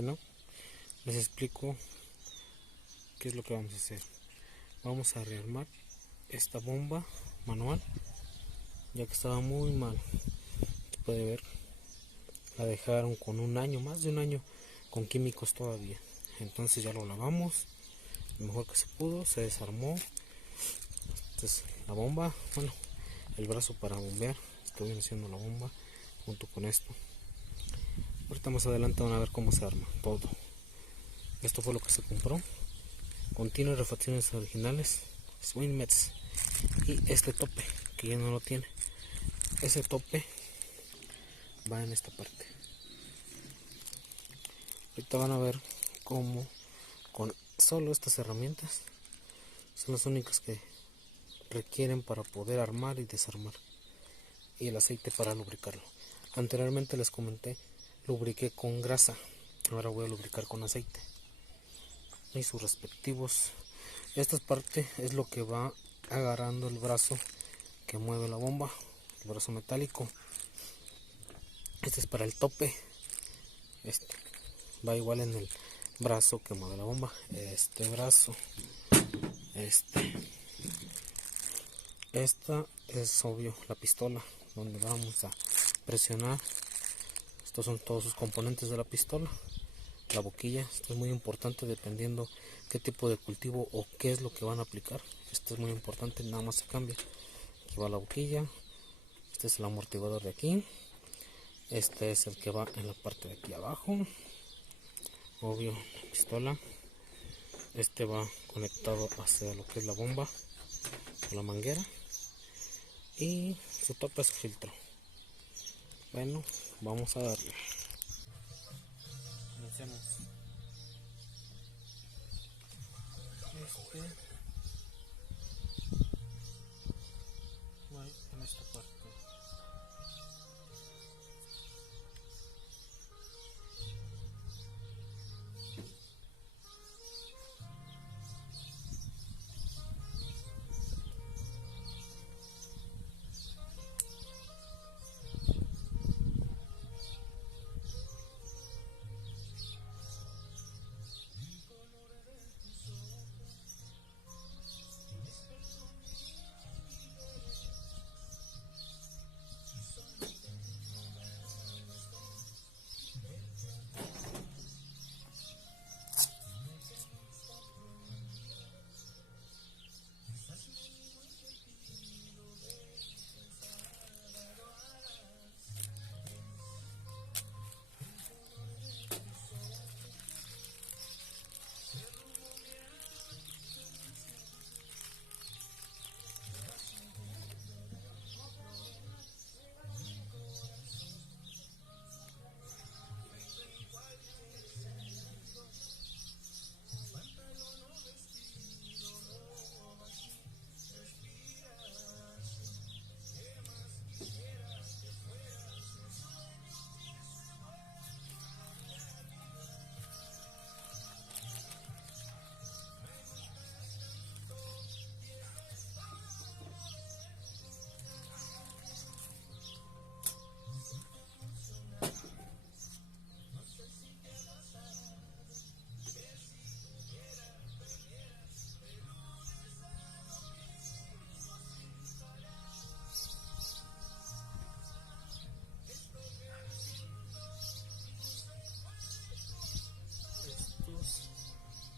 Bueno, les explico qué es lo que vamos a hacer. Vamos a rearmar esta bomba manual, ya que estaba muy mal. Se puede ver, la dejaron con un año, más de un año, con químicos todavía. Entonces ya lo lavamos, lo mejor que se pudo, se desarmó. Entonces la bomba, bueno, el brazo para bombear, estoy haciendo la bomba junto con esto. Ahorita más adelante van a ver cómo se arma todo. Esto fue lo que se compró. Contiene refacciones originales, swing mets, y este tope que ya no lo tiene. Ese tope va en esta parte. Ahorita van a ver cómo con solo estas herramientas son las únicas que requieren para poder armar y desarmar, y el aceite para lubricarlo. Anteriormente les comenté, lubriqué con grasa, ahora voy a lubricar con aceite y sus respectivos. Esta parte es lo que va agarrando el brazo que mueve la bomba, el brazo metálico. Este es para el tope, este va igual en el brazo que mueve la bomba, este brazo, esta es obvio la pistola donde vamos a presionar. Estos son todos sus componentes de la pistola. La boquilla, esto es muy importante dependiendo qué tipo de cultivo o qué es lo que van a aplicar. Esto es muy importante, nada más se cambia. Aquí va la boquilla, este es el amortiguador de aquí, este es el que va en la parte de aquí abajo, obvio la pistola. Este va conectado hacia lo que es la bomba o la manguera, y su tope es su filtro. Bueno, vamos a darle. Comencemos. Va en esta parte.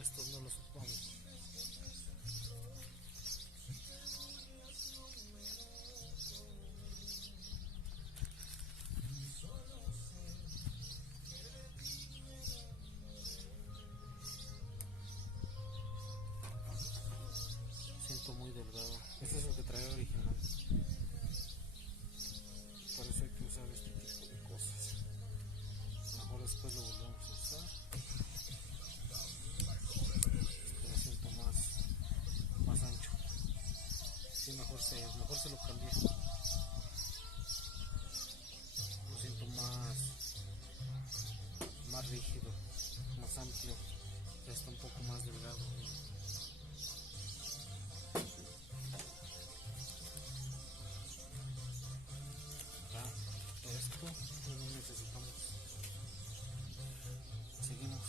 Estos no los supongo. Siento muy delgado. Este es el que trae original. Por eso hay que usar este tipo de cosas. A lo mejor después lo volvemos a usar. Lo siento más ancho. Sí, mejor se lo cambié. Lo siento más rígido, más amplio. Está un poco más delgado. Esto no necesitamos. Seguimos.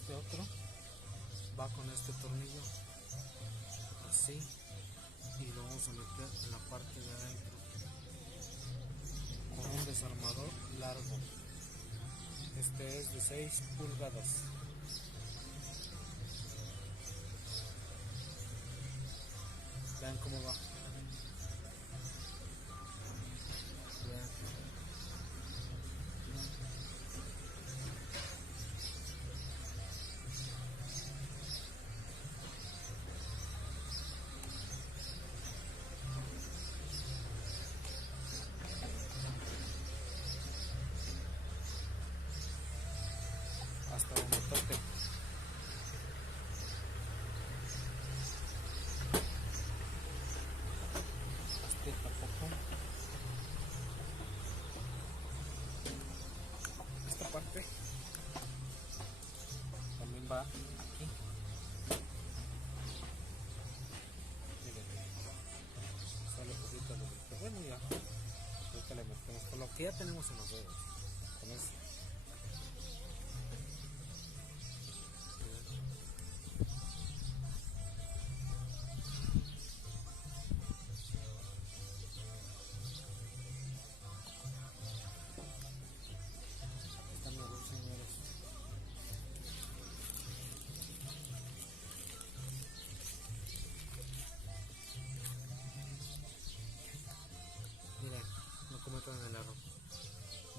este otro va con este tornillo así y lo vamos a meter en la parte de adentro con un desarmador largo. Este es de 6 pulgadas. Vean cómo va. Vean. Hasta donde toque. Este tampoco. Esta parte también va aquí. Miren, sale poquito de que bueno ya. Ahorita le metemos con lo que ya tenemos en los dedos. Con eso. Están los dos señores. Miren, no cometan el error.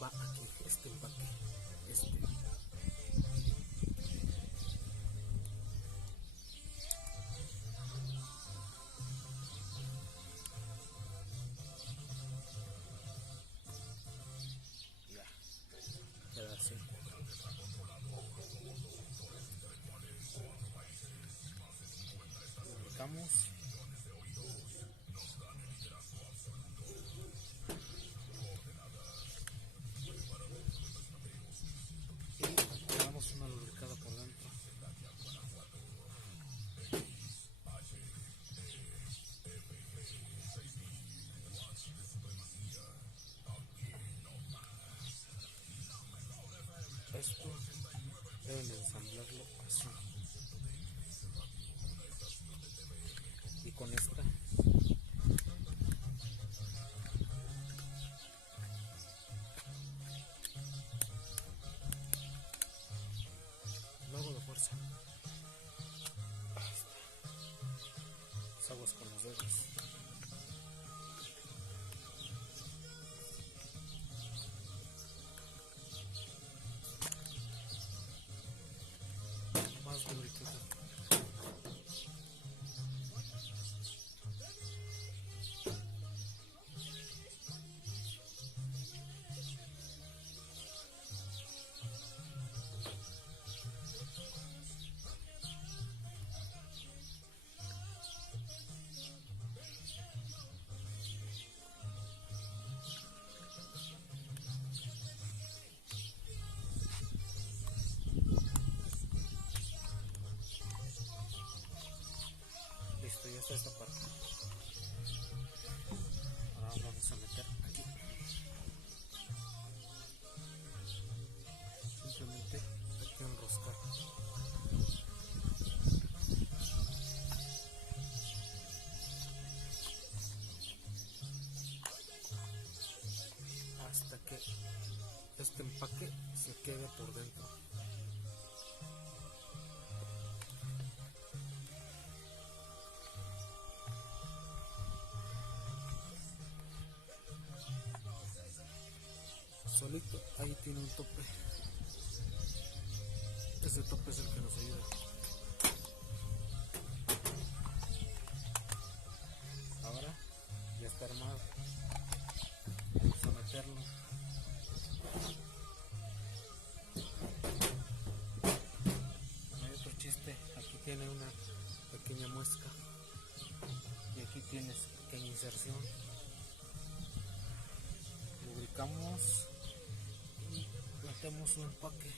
Va aquí, este empaque. Este. Ya. Queda así. Publicamos. Y le damos una lubricada por dentro. Esto deben de ensamblarlo así. Y con esta no hago de fuerza. Ahí está. Aguas con los dedos. Más lubricado. Listo, ya está esta parte. Ahora vamos a meter aquí. Simplemente hay que enroscar. Hasta que este empaque se quede por dentro. Solito ahí tiene un tope. Ese tope es el que nos ayuda. Ahora ya está armado. Vamos a meterlo. No hay otro chiste. Aquí tiene una pequeña muesca y aquí tienes pequeña inserción. Lubricamos y metemos su empaque.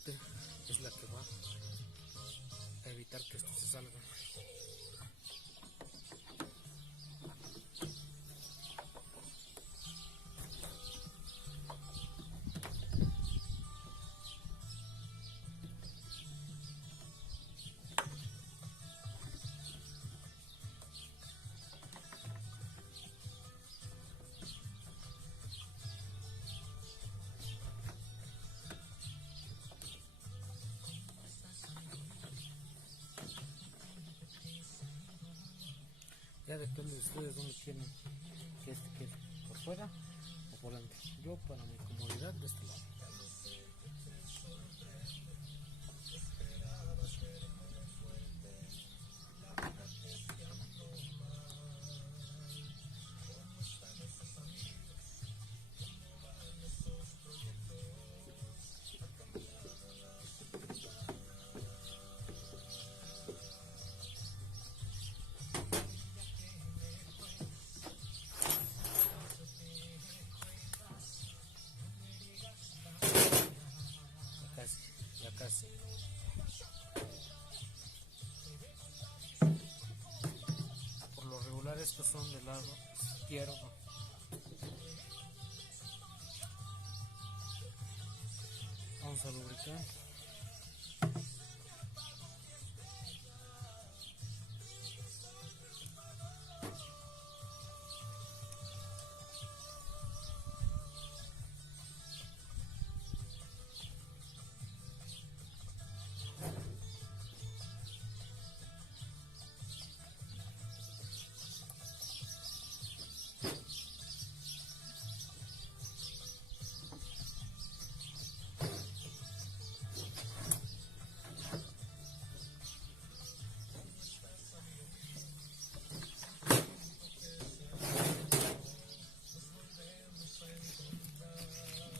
parte es la que va a evitar que esto se salga. Ya depende de ustedes dónde quieren que este quede, por fuera o por dentro. Yo, para mi comodidad, de este lado. Ya casi. Por lo regular estos son del lado izquierdo. Vamos a lubricar.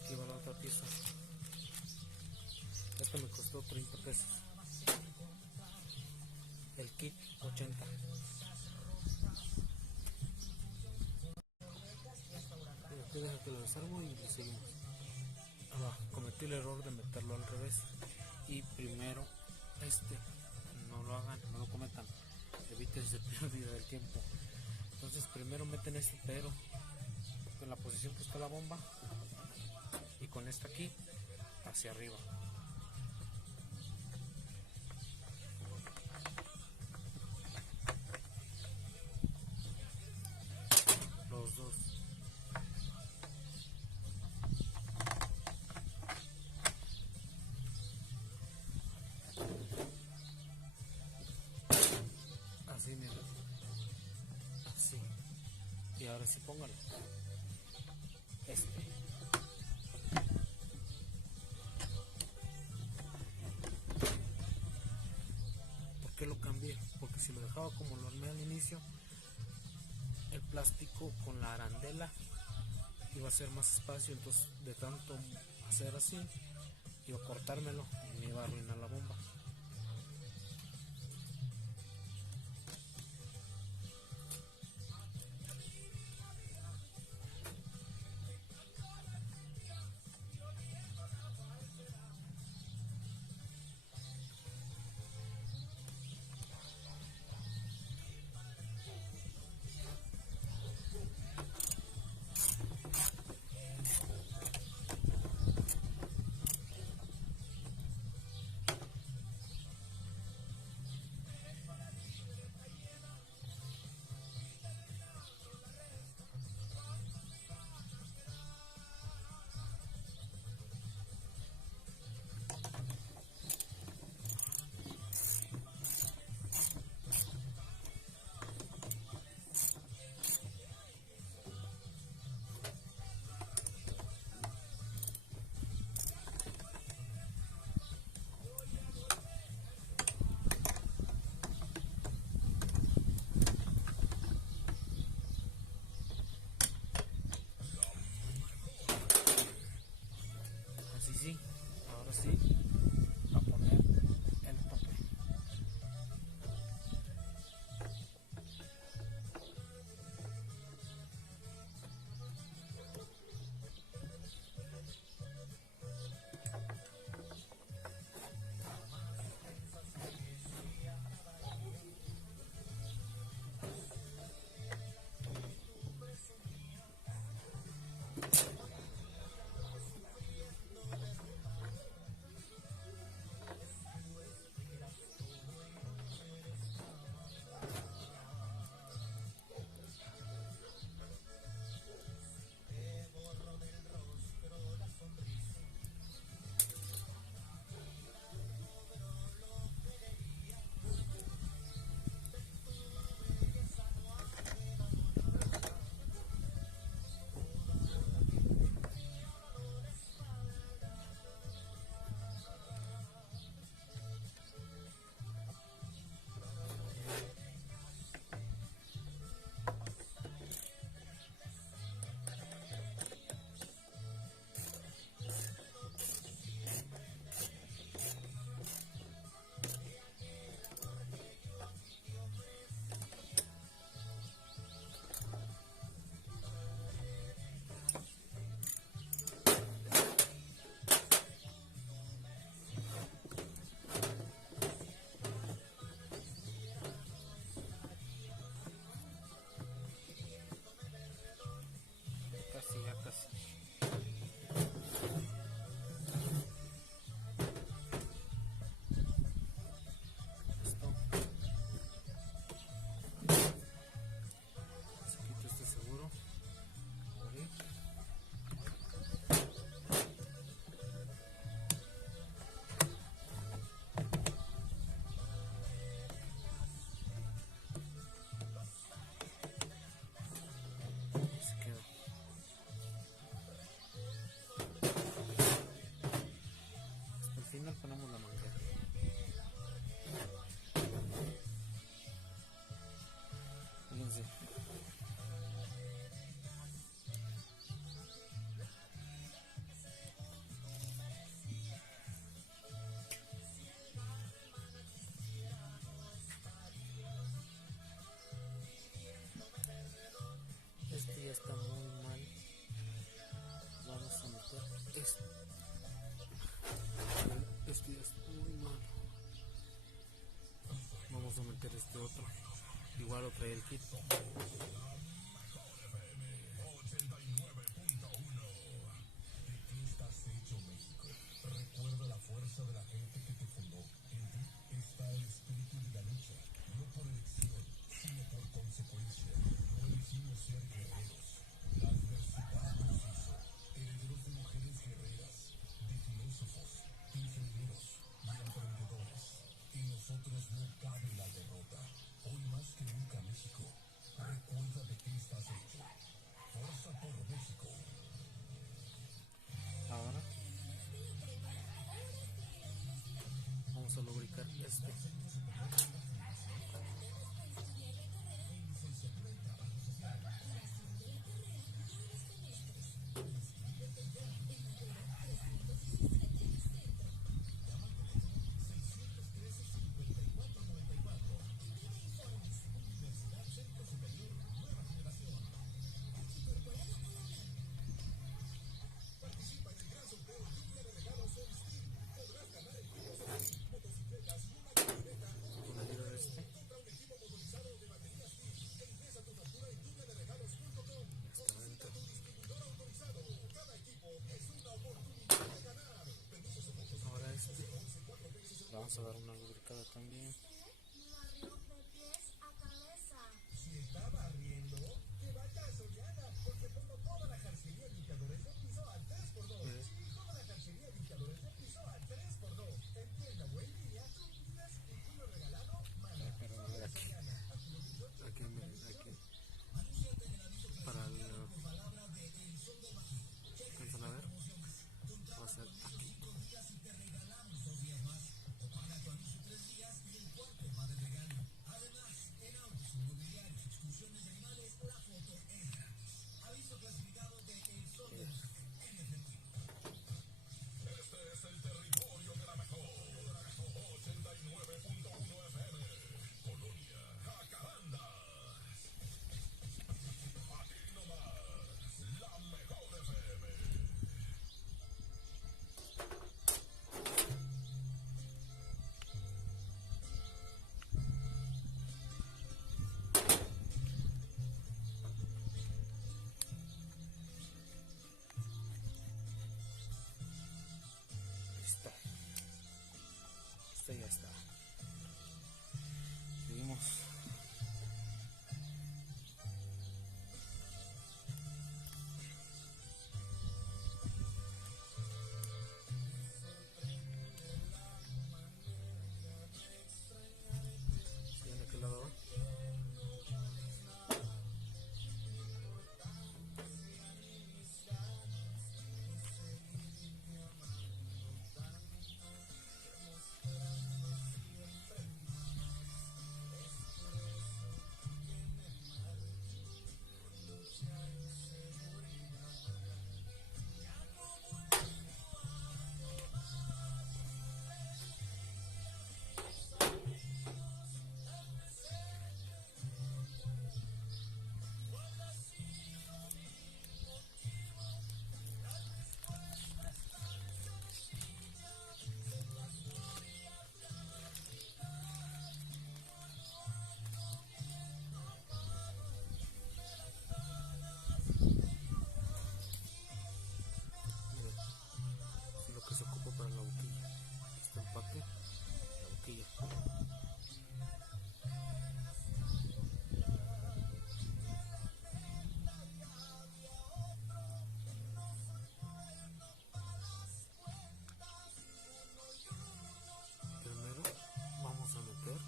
Aquí va la otra pieza. Esta me costó 30 pesos. El kit 80. Deja que lo desarmo y le seguimos. Cometí el error de meterlo al revés. Y primero no lo hagan, no lo cometan. Evítense pérdida del tiempo. Entonces primero meten pero en la posición que está la bomba, y con esta aquí hacia arriba. Los dos. Así, mira. Así. Y ahora sí póngalo. ¿Por qué lo cambié? Porque si lo dejaba como lo armé al inicio, el plástico con la arandela iba a ser más espacio, entonces de tanto hacer así iba a cortármelo y me iba a arruinar la bomba. meter este otro, igual lo trae el kit. Recuerda la fuerza de la gente que te fundó. En ti está el espíritu de la lucha, no por elección, sino por consecuencia. No elegimos ser guerreros. La adversidad nos hizo herederos de mujeres guerreras, de filósofos, ingenieros y emprendedores. En nosotros no cabe la derrota. Hoy más que nunca, México, recuerda de qué estás hecho. Fuerza por México. Ahora vamos a lubricar este. Con ayuda de este. Está adentro. Ahora este. Le vamos a dar una lubricada también. Si está barriendo, que vaya a Soriana, porque pongo toda la jarcinería limpiadores de piso al 3x2. Sí, toda la jarcinería limpiadores de piso al 3x2. En tienda o en línea, tú pides y tú lo regalado, manda. Pero a ver aquí. Aquí, miren, aquí. Para el... ¿Alcanzan a ver? Va a ser aquí. Está. Este ya está. Seguimos. ¿Sí, de aquel lado va? Miren, es lo que se ocupa para la boquilla. Este empaque, la boquilla. Primero vamos a meter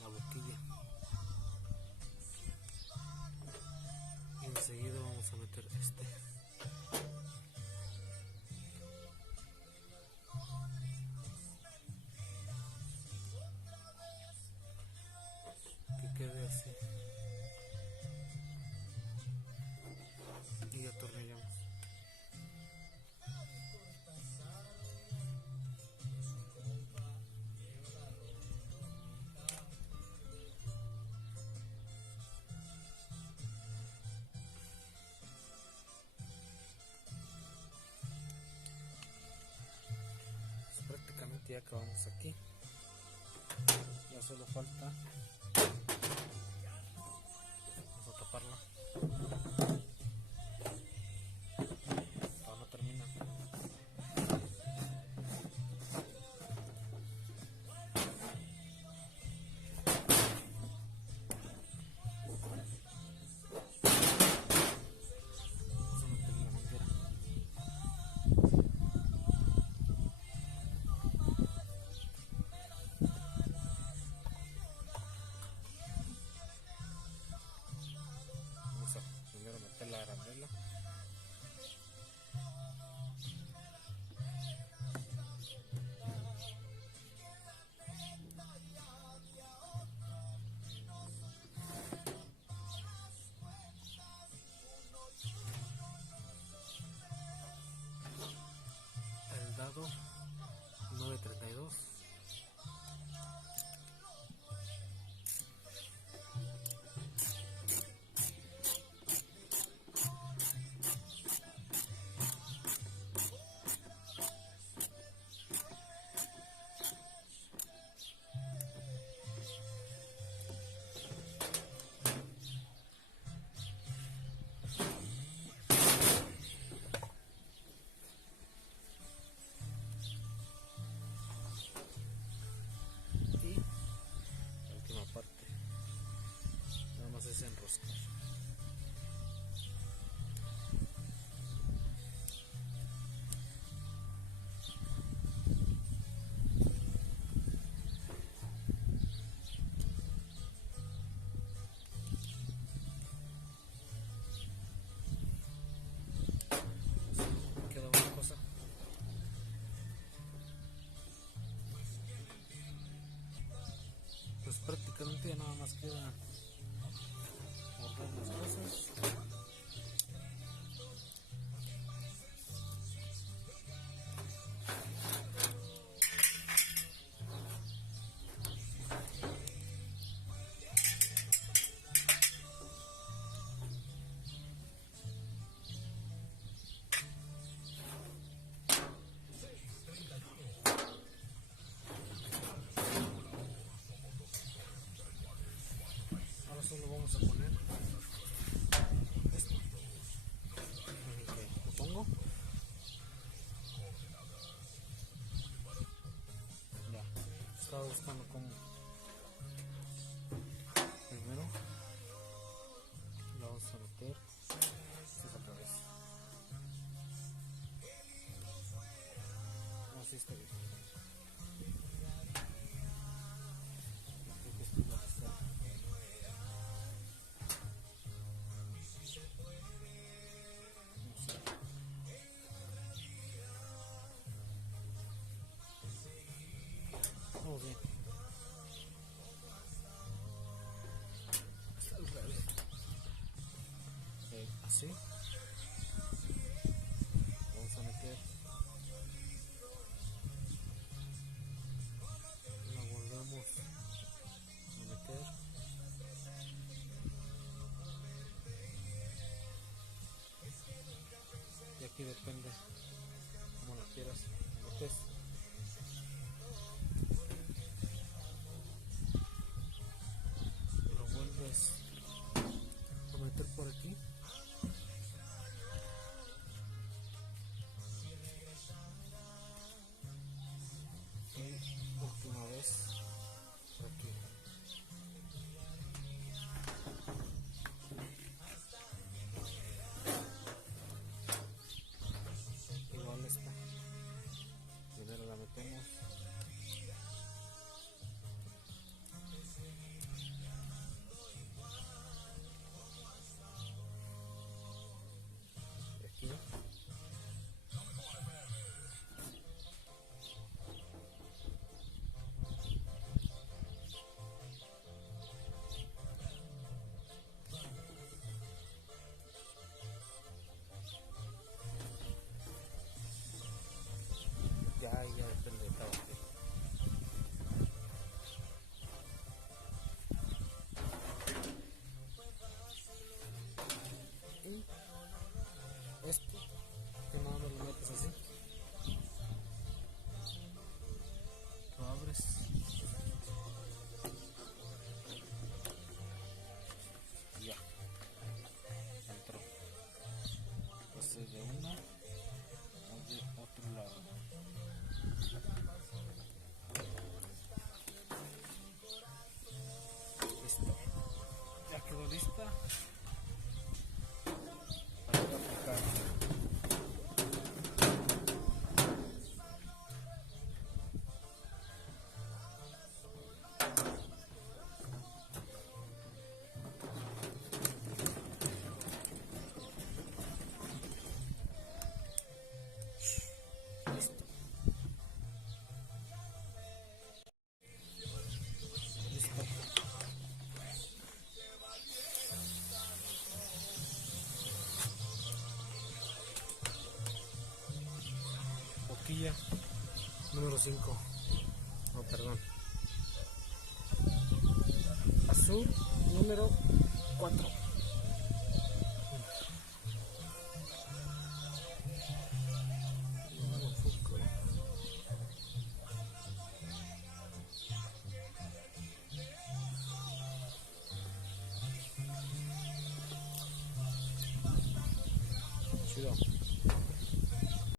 la boquilla y enseguida vamos a meter este. Que quede así y atornillamos. Pues prácticamente ya acabamos aquí. Ya solo falta, vamos a taparla, todavía no termina. Vamos a meter la manguera. Vamos a primero meter la arandela. El dado 932. Y la última parte, nada más es enroscar. Queda una cosa. Pues prácticamente ya nada más queda guardar las cosas. Ahora solo vamos a poner esto. Lo pongo. Ya, estaba buscando cómo. Primero lo vamos a meter. Esto es otra vez. Así está bien. Creo que esto es lo que está. Vamos bien. Está al revés. Así. Vamos a meter. La volvemos a meter. Y aquí depende como lo quieras meter. Lo vuelves a meter por aquí. Y última vez por aquí. Igual esta. Primero la metemos. 5. No, perdón. Azul número 4. Chido.